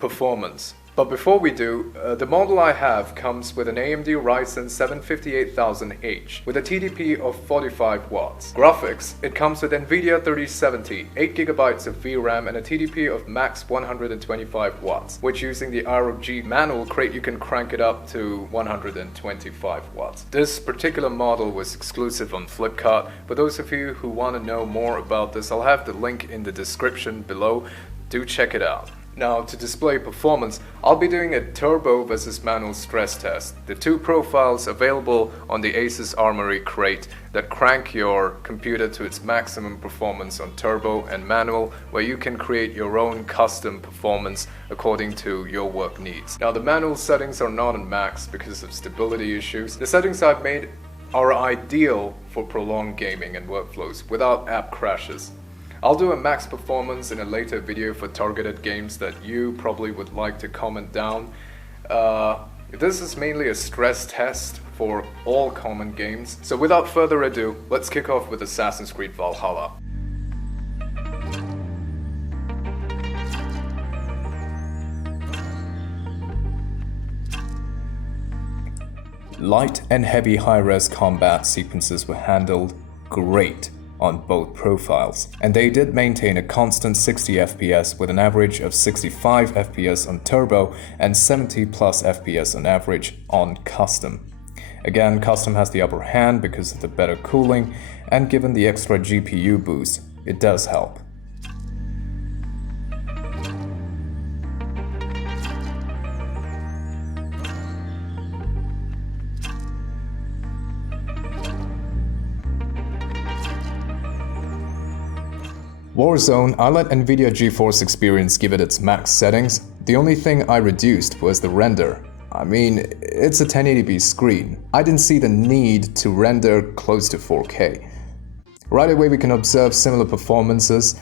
performance. But before we do, the model I have comes with an AMD Ryzen 7 58000H with a TDP of 45 watts. Graphics, it comes with Nvidia 3070, 8GB of VRAM and a TDP of max 125 watts, which using the ROG manual crate you can crank it up to 125 watts. This particular model was exclusive on Flipkart. For those of you who want to know more about this, I'll have the link in the description below. Do check it out. Now, to display performance, I'll be doing a turbo versus manual stress test. The two profiles available on the ASUS Armory crate that crank your computer to its maximum performance on turbo and manual, where you can create your own custom performance according to your work needs. Now, the manual settings are not on max because of stability issues. The settings I've made are ideal for prolonged gaming and workflows without app crashes. I'll do a max performance in a later video for targeted games that you probably would like to comment down. This is mainly a stress test for all common games. So without further ado, let's kick off with Assassin's Creed Valhalla. Light and heavy high-res combat sequences were handled great on both profiles, and they did maintain a constant 60 FPS with an average of 65 FPS on turbo and 70 plus FPS on average on custom. Again, custom has the upper hand because of the better cooling, and given the extra GPU boost, it does help. Warzone, I let Nvidia GeForce Experience give it its max settings. The only thing I reduced was the render. I mean, it's a 1080p screen. I didn't see the need to render close to 4K. Right away we can observe similar performances.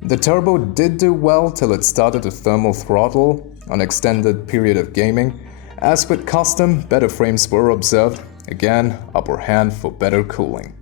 The turbo did do well till it started to thermal throttle on extended period of gaming. As with custom, better frames were observed. Again, upper hand for better cooling.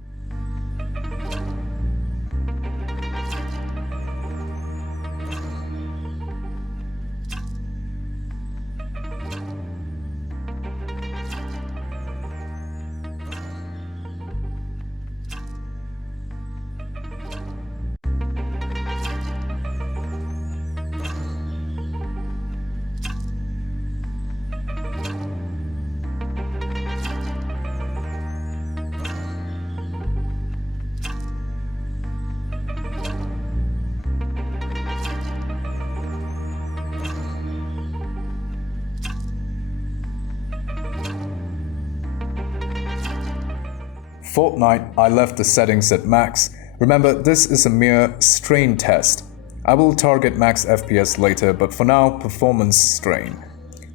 Fortnite, I left the settings at max. Remember, this is a mere strain test. I will target max FPS later, but for now, performance strain.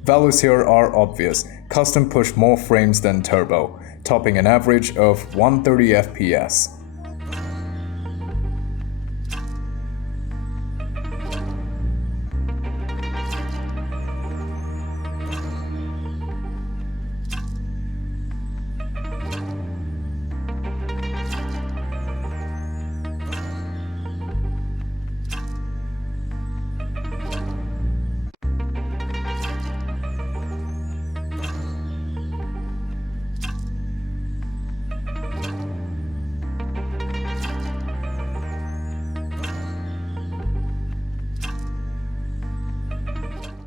Values here are obvious. Custom pushed more frames than turbo, topping an average of 130 FPS.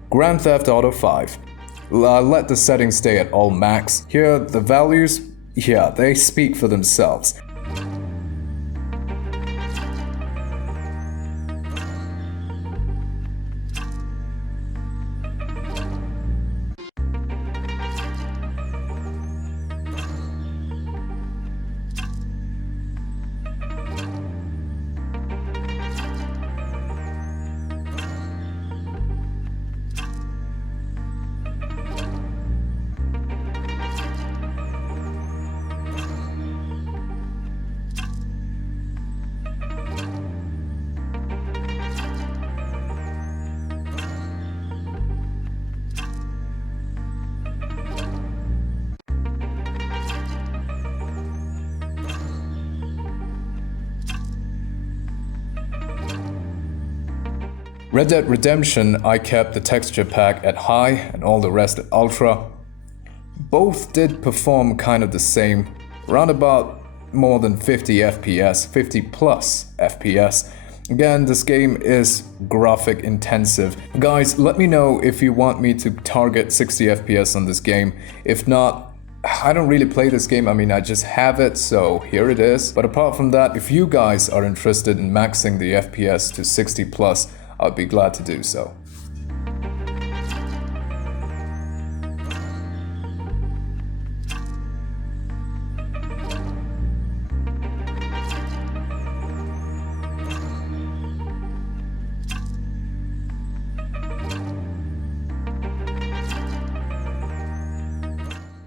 Grand Theft Auto 5. Let the settings stay at all max. Here, the values, yeah, they speak for themselves. Red Dead Redemption, I kept the texture pack at high and all the rest at ultra. Both did perform kind of the same, around about more than 50 FPS, 50 plus FPS. Again, this game is graphic intensive. Guys, let me know if you want me to target 60 FPS on this game. If not, I don't really play this game, I mean I just have it, so here it is. But apart from that, if you guys are interested in maxing the FPS to 60 plus, I'd be glad to do so.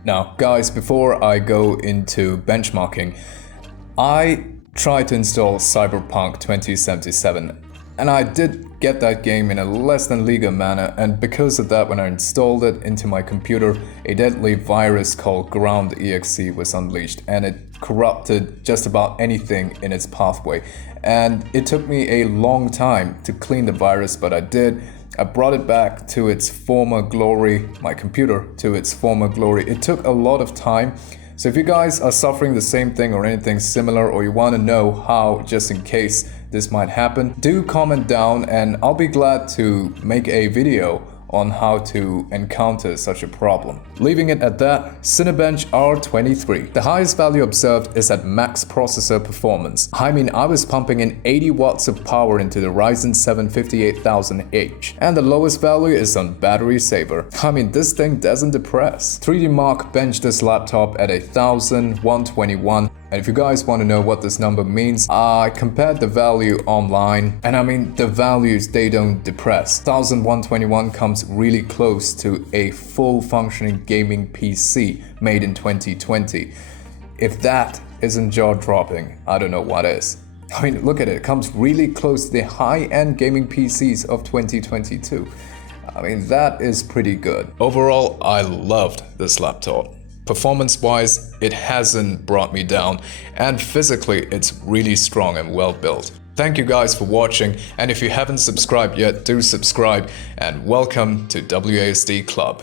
Now, guys, before I go into benchmarking, I tried to install Cyberpunk 2077, and I did get that game in a less than legal manner, and because of that, when I installed it into my computer, a deadly virus called ground.exe was unleashed, and it corrupted just about anything in its pathway. And it took me a long time to clean the virus, but I did. I brought it back to its former glory, my computer to its former glory. It took a lot of time. So if you guys are suffering the same thing or anything similar, or you want to know how, just in case this might happen, do comment down and I'll be glad to make a video on how to encounter such a problem. Leaving it at that, Cinebench R23. The highest value observed is at max processor performance. I mean, I was pumping in 80 watts of power into the Ryzen 7 58000H, and the lowest value is on battery saver. I mean, this thing doesn't depress. 3D Mark benched this laptop at 1121. And if you guys want to know what this number means, I compared the value online, and I mean, the values, they don't depress. 1121 comes really close to a full functioning gaming PC made in 2020. If that isn't jaw-dropping, I don't know what is. I mean, look at it, it comes really close to the high-end gaming PCs of 2022. I mean, that is pretty good. Overall, I loved this laptop. Performance-wise, it hasn't brought me down, and physically, it's really strong and well built. Thank you guys for watching, and if you haven't subscribed yet, do subscribe, and welcome to WASD Club.